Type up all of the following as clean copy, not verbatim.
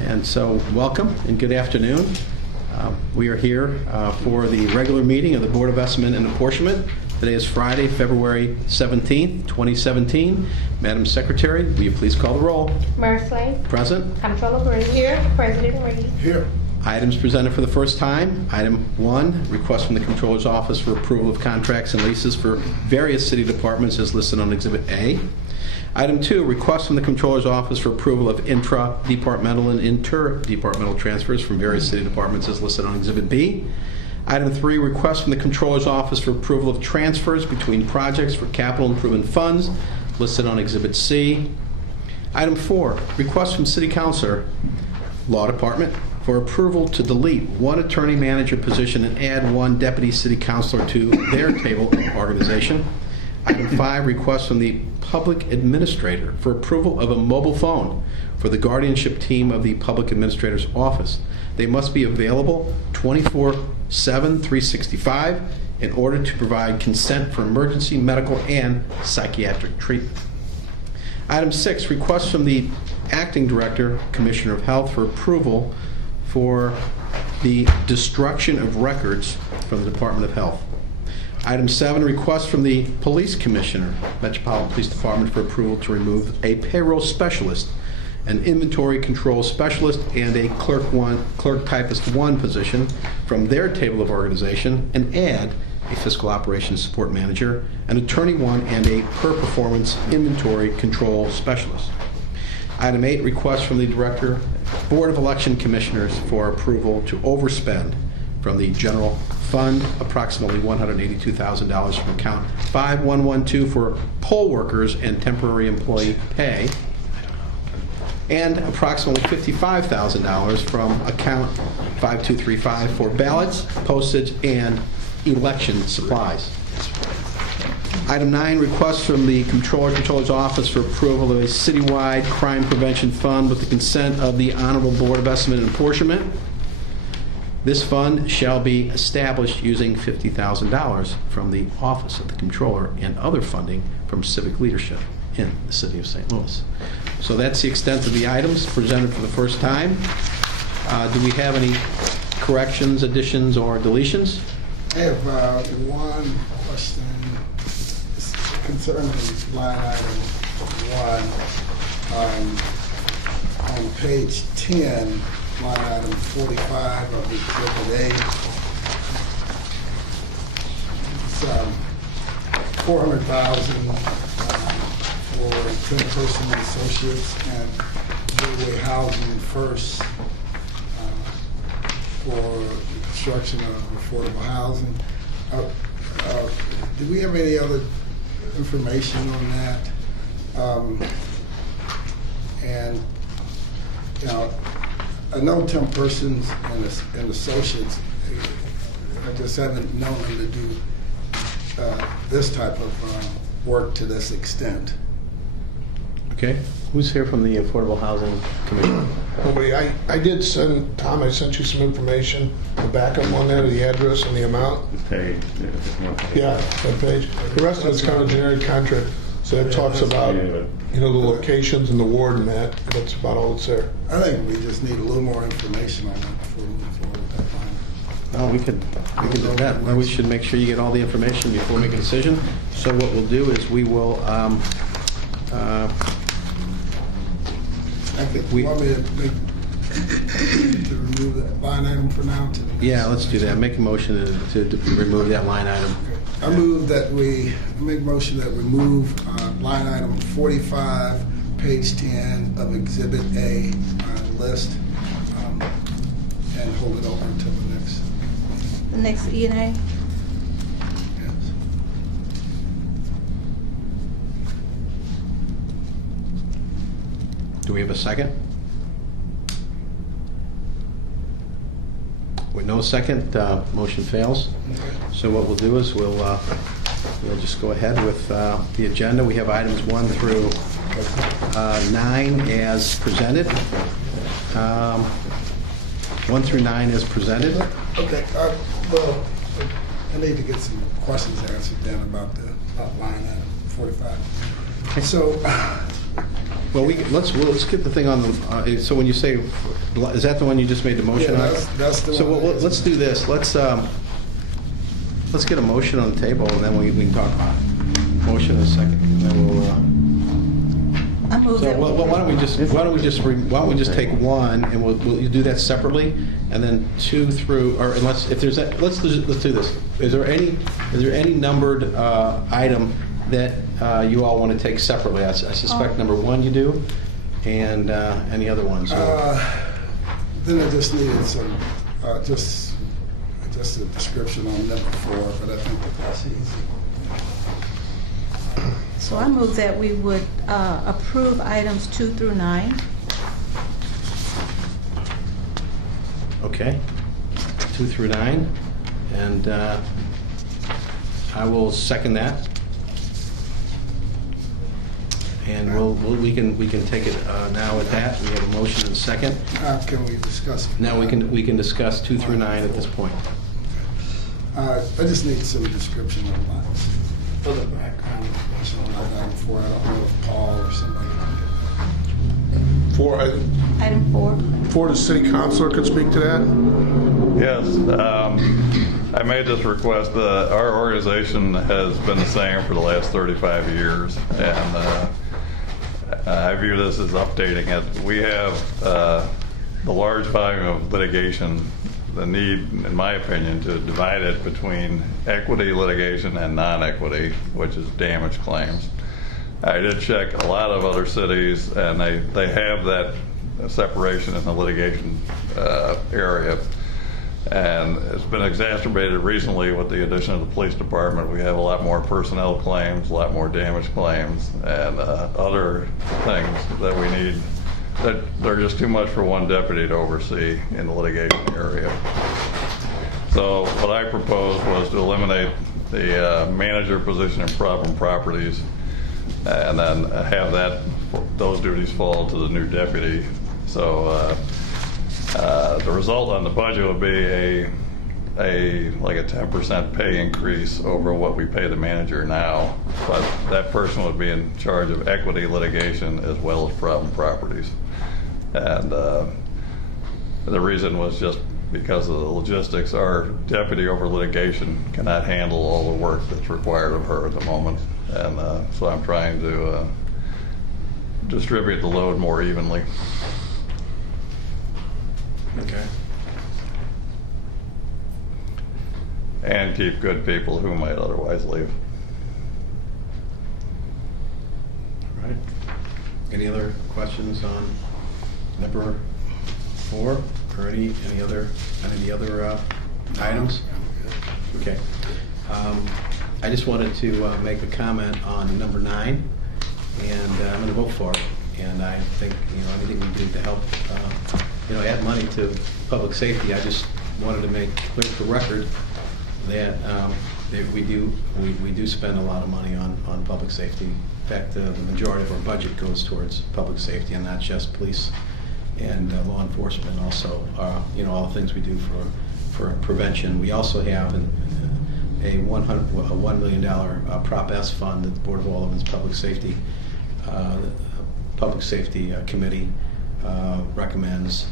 And so welcome and good afternoon. We are here for the regular meeting of the Board of Estimate and Apportionment. Today is Friday, February 17th, 2017. Madam Secretary, will you please call the roll? Mersley. Present. Comptroller Green. Here. President Reed. Here. Items presented for the first time. Item 1, request from the Comptroller's Office for approval of contracts and leases for various city departments as listed on Exhibit A. Item 2, request from the Comptroller's Office for approval of intra-departmental and inter-departmental transfers from various city departments as listed on Exhibit B. Item 3, request from the Comptroller's Office for approval of transfers between projects for capital improvement funds listed on Exhibit C. Item 4, request from City Councilor, Law Department, for approval to delete one attorney manager position and add one deputy city councilor to their table of organization. Item 5, request from the public administrator for approval of a mobile phone for the guardianship team of the public administrator's office. They must be available 24/7, 365 in order to provide consent for emergency medical and psychiatric treatment. Item 6, request from the acting director, Commissioner of Health, for approval for the destruction of records from the Department of Health. Item 7, request from the Police Commissioner, Metropolitan Police Department, for approval to remove a payroll specialist, an inventory control specialist, and a clerk typist 1 position from their table of organization and add a fiscal operations support manager, an attorney 1, and a per performance inventory control specialist. Item 8, request from the Director, Board of Election Commissioners for approval to overspend from the general fund approximately $182,000 from account 5112 for poll workers and temporary employee pay, and approximately $55,000 from account 5235 for ballots, postage, and election supplies. Item 9, request from the Comptroller's Office for approval of a citywide crime prevention fund with the consent of the Honorable Board of Estimate and Apportionment. This fund shall be established using $50,000 from the Office of the Comptroller and other funding from civic leadership in the City of St. Louis. So that's the extent of the items presented for the first time. Do we have any corrections, additions, or deletions? I have one question concerning line item 1. On page 10, line item 45 of Exhibit A. It's $400,000 for 10-person associates and Gateway Housing First for the construction of affordable housing. Do we have any other information on that? And you know, I know 10 persons and associates. I just haven't known them to do this type of work to this extent. Okay. Who's here from the Affordable Housing Commission? Nobody. I did send, Tom, I sent you some information, the backup on there, the address and the amount. Page. Yeah, that page. The rest of it's kind of generic contract. So that talks about, you know, the locations and the ward and that. That's about all that's there. I think we just need a little more information on that before moving forward with that plan. Well, we could do that. Well, we should make sure you get all the information before we make a decision. So what we'll do is we will I think we want me to remove that line item for now. yeah, let's do that. Make a motion to remove that line item. I move that I make a motion that we move line item 45, page 10 of Exhibit A list, and hold it over until the next E&A. Yes. Do we have a second? With no second, motion fails. So what we'll do is we'll just go ahead with the agenda. We have items 1 through 9 as presented. 1 through 9 as presented. Okay. Well, I need to get some questions answered then about the line item 45. Okay. So Well, let's get the thing on the, so when you say, is that the one you just made the motion Yeah, on? that's the So one. let's do this, let's get a motion on the table, and then we can talk about it. Motion and a second, and then we'll, I move so that. why don't we just take one, and we'll do that separately, and then 2 through, or unless, if there's, let's do this. Is there any numbered item that you all want to take separately? I suspect number 1 you do, and any other ones? Then I just needed some, just a description on number 4, but I think that's easy. So I move that we would approve items 2 through 9. Okay, 2 through 9, and I will second that. And we can take it now at that. We have a motion and a second. Can we discuss? Now we can discuss 2 through 9 at this point. I just need some description on mine. For the background, on item 4. I don't know if Paul or somebody can get 4, Item 4. 4, the city councilor could speak to that? Yes, I made this request. Our organization has been the same for the last 35 years, and I view this as updating it. We have the large volume of litigation, the need, in my opinion, to divide it between equity litigation and non-equity, which is damage claims. I did check a lot of other cities, and they have that separation in the litigation area. And it's been exacerbated recently with the addition of the police department. We have a lot more personnel claims, a lot more damage claims, and other things that we need, that they're just too much for one deputy to oversee in the litigation area. So what I proposed was to eliminate the manager position in problem properties, and then have those duties fall to the new deputy. So the result on the budget would be like a 10% pay increase over what we pay the manager now, but that person would be in charge of equity litigation as well as problem properties. And the reason was just because of the logistics. Our deputy over litigation cannot handle all the work that's required of her at the moment, and so I'm trying to distribute the load more evenly. Okay. And keep good people who might otherwise leave. All right. Any other questions on number 4 or any other items? Okay. I just wanted to make a comment on number 9, and I'm going to vote for it. And I think anything we do to help add money to public safety. I just wanted to make clear for the record that we do spend a lot of money on public safety. In fact, the majority of our budget goes towards public safety, and not just police and law enforcement. Also, all the things we do for prevention. We also have a $1 million Prop S fund that the Board of Aldermen's Public Safety Committee recommends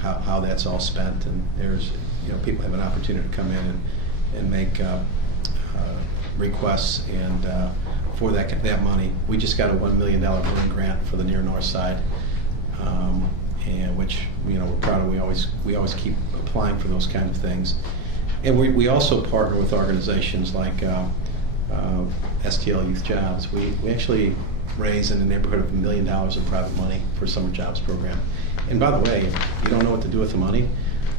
how that's all spent, and there's people have an opportunity to come in and make requests, and for that money, we just got a $1 million building grant for the near north side, and which we're proud of. We always keep applying for those kind of things, and we also partner with organizations like STL Youth Jobs. We actually raise in the neighborhood of $1 million in private money for summer jobs program. And by the way, if you don't know what to do with the money,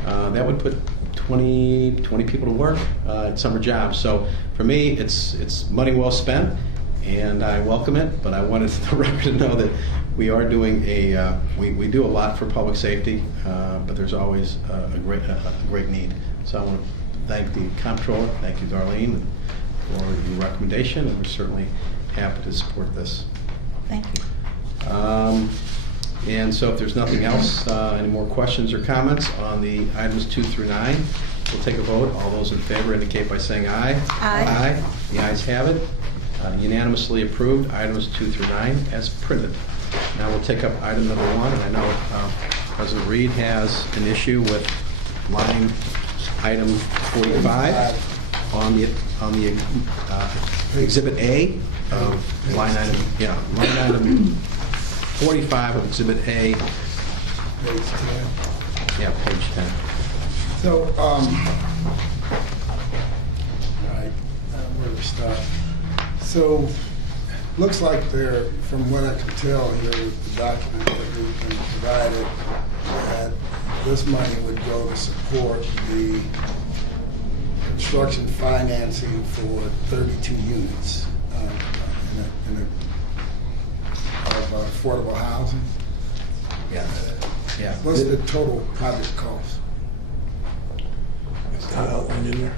that would put 20 people to work at summer jobs. So for me, it's money well spent, and I welcome it. But I wanted the record to know that we are doing we do a lot for public safety, but there's always a great need. So I want to thank the comptroller, thank you, Darlene, for your recommendation, and we're certainly happy to support this. Thank you. And so if there's nothing else, any more questions or comments on the items 2 through 9, we'll take a vote. All those in favor indicate by saying aye. Aye. Aye. The ayes have it. Unanimously approved items 2 through 9 as printed. Now we'll take up item number 1, and I know President Reed has an issue with line item 45 on the Exhibit A of line item 45 of Exhibit A. Page 10. Yeah, page 10. So, all right, where to start? So, looks like there, from what I can tell here with the document that we've been provided, that this money would go to support the construction financing for 32 units of affordable housing. Yeah. Yeah. What's the total project cost? It's not outlined in there.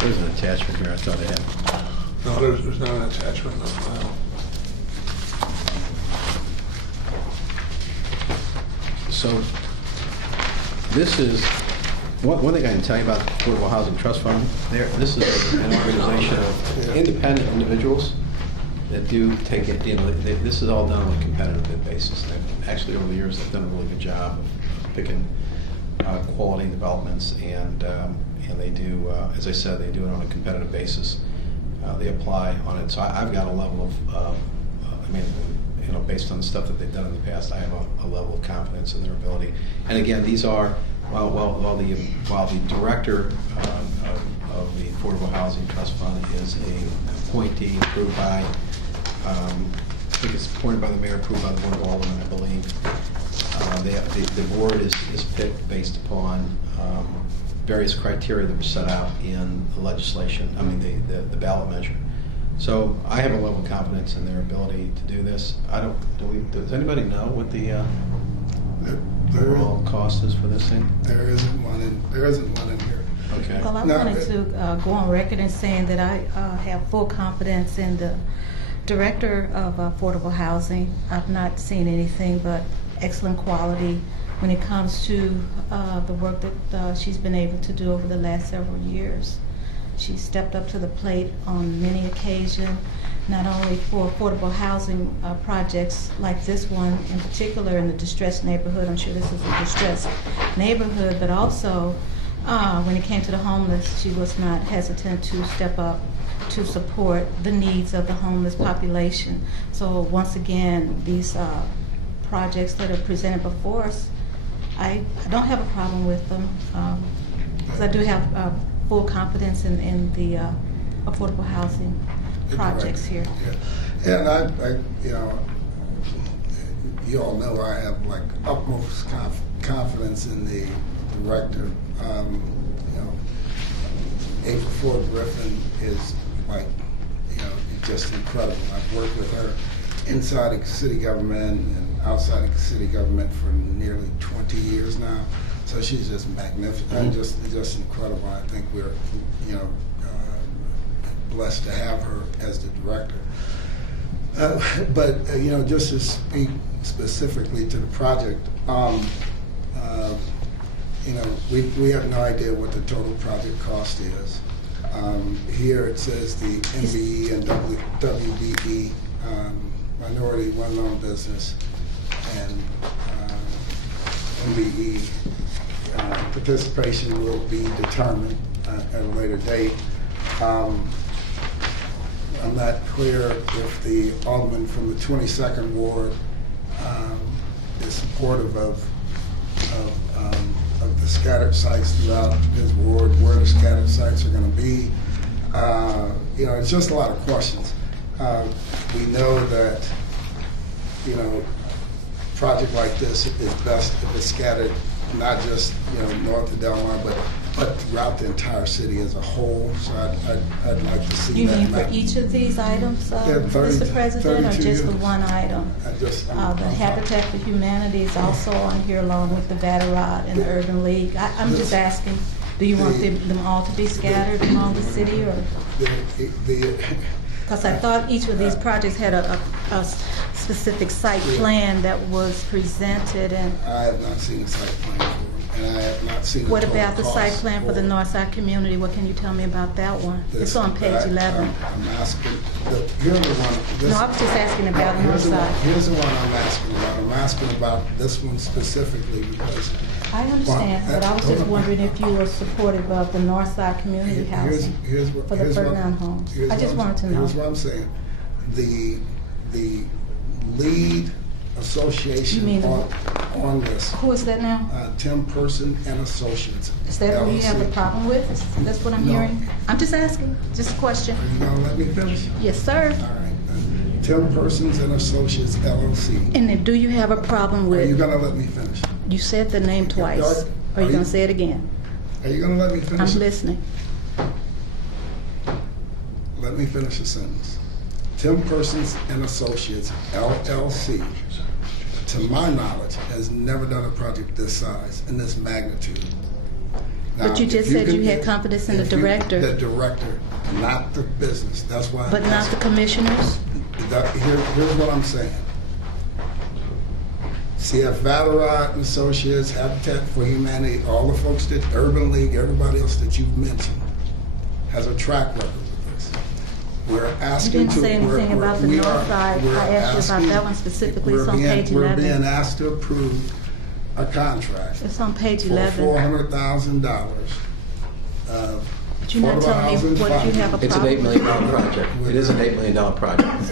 There's an attachment here. I thought I had. No, there's not an attachment in the file. So this is, one thing I can tell you about the Affordable Housing Trust Fund, this is an organization of independent individuals that do take it, this is all done on a competitive bid basis. They've actually, over the years, they've done a really good job of picking quality developments, and they do, as I said, they do it on a competitive basis. They apply on it. So I've got a level of, based on the stuff that they've done in the past, I have a level of confidence in their ability. And again, these are, while the director of the Affordable Housing Trust Fund is an appointee approved by, I think it's appointed by the mayor, approved by the Board of Aldermen, I believe. The board is picked based upon various criteria that were set out in the legislation, the ballot measure. So I have a level of confidence in their ability to do this. Does anybody know what the overall cost is for this thing? There isn't one in here. Okay. Well, I No, wanted to go on record in saying that I have full confidence in the director of affordable housing. I've not seen anything but excellent quality when it comes to the work that she's been able to do over the last several years. She stepped up to the plate on many occasions, not only for affordable housing projects like this one in particular in the distressed neighborhood. I'm sure this is a distressed neighborhood, but also when it came to the homeless, she was not hesitant to step up to support the needs of the homeless population. So once again, these projects that are presented before us, I don't have a problem with them, because I do have full confidence in the affordable housing projects here. Yeah. And I you all know I have like utmost confidence in the director. April Ford Griffin is just incredible. I've worked with her inside of city government and outside of city government for nearly 20 years now. So she's just magnificent, just incredible. I think we're, blessed to have her as the director. But just to speak specifically to the project, we have no idea what the total project cost is. Here it says the MBE and WBE, minority one-loan business, and MBE participation will be determined at a later date. I'm not clear if the alderman from the 22nd Ward is supportive of the scattered sites throughout his ward, where the scattered sites are going to be. It's just a lot of questions. We know that, a project like this is best if it's scattered, not just, north of Del Mar, but throughout the entire city as a whole. So I'd like to see You that mean map. for each of these items, Yeah, Mr. President, or 32 just the units. one item? The Habitat for Humanity is also on here along with the Vatterott and the Urban League. I'm just asking, do you want them all to be scattered among the city, or? Because I thought each of these projects had a specific site plan that was presented, and I have not seen a site plan for them. and I have not seen the What total about the site cost plan for the Northside community? What can you tell me about that one? this. It's on page 11. I'm asking, here's the one. this- No, I was just asking about Here's the one- Northside. Here's the one I'm asking about. I'm asking about this one specifically because. I understand, but I was Hold just on. wondering if you were supportive of the Northside community housing for the Ferdinand homes. I just wanted to know. Here's what I'm saying. The lead You association mean the- on this, Who is that now? Tim Person and Associates. Is that who you have a LLC. problem with? That's what I'm No. hearing? I'm just asking, just a question. Are you gonna let me finish? Yes, sir. All right. then. Tim Persons and Associates LLC. And then do you have a problem Are you with, gonna let me finish? you said the name twice. Are Are you you- gonna say it again? Are you gonna let me finish? I'm listening. Let me finish the sentence. Tim Persons and Associates LLC, to my knowledge, has never done a project this size and this magnitude. Now, But you if just said can you had get- confidence in the if you- director. The director, not the business. That's why. But not the commissioners? Here's what I'm saying. CF Valerot and Associates, Habitat for Humanity, all the folks that, Urban League, everybody else that you've mentioned, has a track record with this. We're You asking didn't to. say anything about the we north are- side. we're I asked you about asking- that one specifically. It's we're on being- page We're 11. being asked to approve a contract It's on page for 11. $400,000. But you're not telling me what you have a It's an problem $8 with. million project. It is an $8 million project.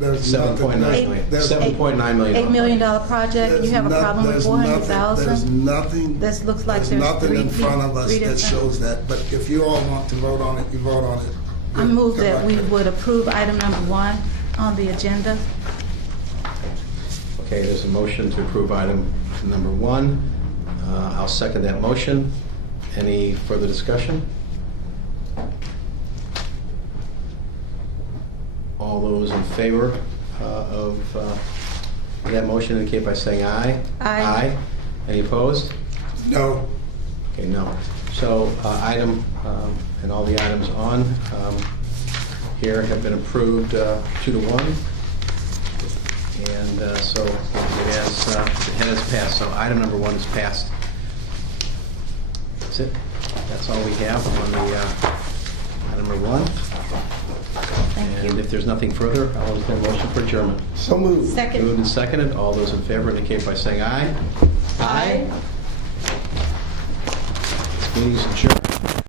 There's 7.9 nothing- million. there's- 7.9 million. $8 million project, you have a problem with There's 400,000? nothing. This looks like There's there's nothing in three- front of us three that different- shows that, but if you all want to vote on it, you vote on it. I move Good that luck. we would approve item number 1 on the agenda. Okay, there's a motion to approve item number 1. I'll second that motion. Any further discussion? All those in favor of that motion indicate by saying aye. Aye. Any opposed? No, Okay, no. So item, and all the items on here have been approved 2-1. And so it has passed. So item number 1 is passed. That's it. That's all we have on the item number 1. Thank And you. if there's nothing further, I'll entertain a motion for adjournment. so moved. Moved Second. and seconded. All those in favor indicate by saying aye. Aye. This meeting is adjourned.